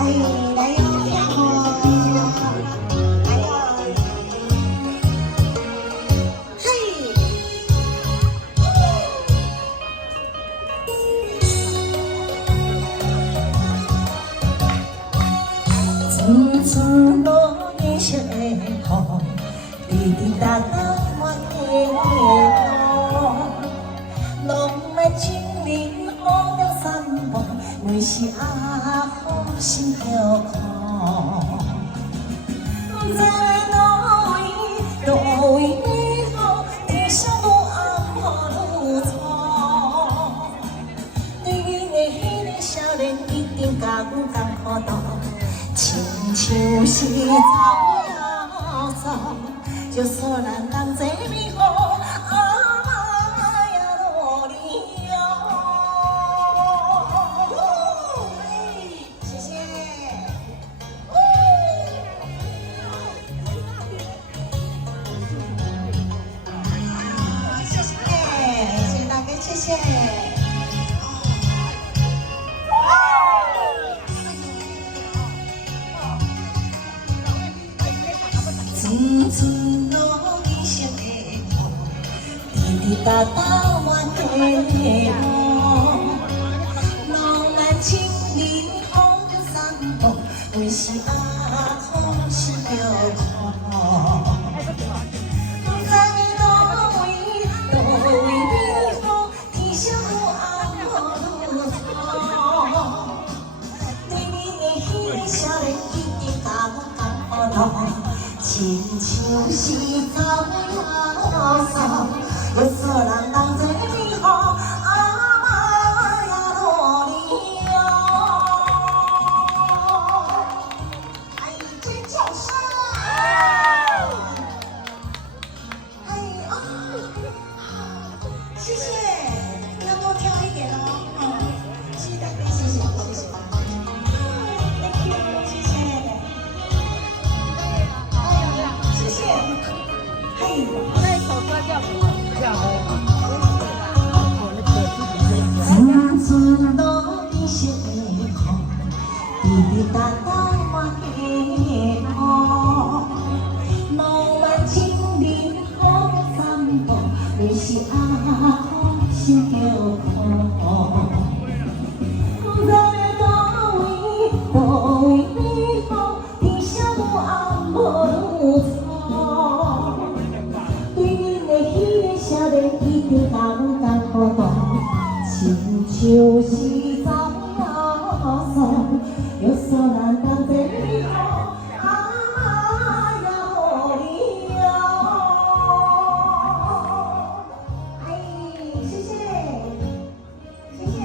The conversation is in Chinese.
哎，来哟，听哦，来哟，嘿，层层落雨雪的雨，滴滴答答我的路，浪漫情人好了散步，每是阿好心叫苦。在哪位多位美好，天上无暗无错。对面的迄个少年一定甲阮同苦度，亲像是走了走，就算人这美好，阿妈也落离哦。谢谢。谢谢，谢谢大哥，谢谢。层层落雨雪的雨，滴滴答答我的路。浪漫情人好着散步，为是阿好是着苦。亲像是走了走，有所人人这美好，阿妈也落离哦。哎，尖叫声！哎谢谢，要多挑一点哦。谢谢大家，谢谢，谢谢。Thank you，谢谢。那首歌叫什么？叫层层落雨雪的雨，滴滴答答我的路。浪漫情人好散步，为是阿好心叫苦。在哪位多位美好，天下无暗无错。对面的迄个少年一定甲阮同苦度，亲像是走了走，有所难当这美好，阿妈也落离哦。哎，谢谢，谢谢。